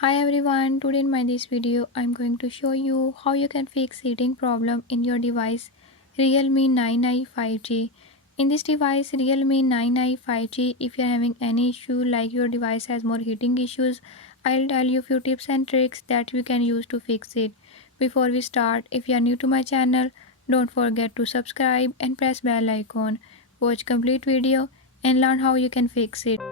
Hi everyone, today in my this video I'm going to show you how you can fix heating problem in your device Realme 9i 5G. In this device Realme 9i 5G, if you're having any issue like your device has more heating issues, I'll tell you few tips and tricks that you can use to fix it. Before we start, if you are new to my channel, don't forget to subscribe and press bell icon. Watch complete video and learn how you can fix it.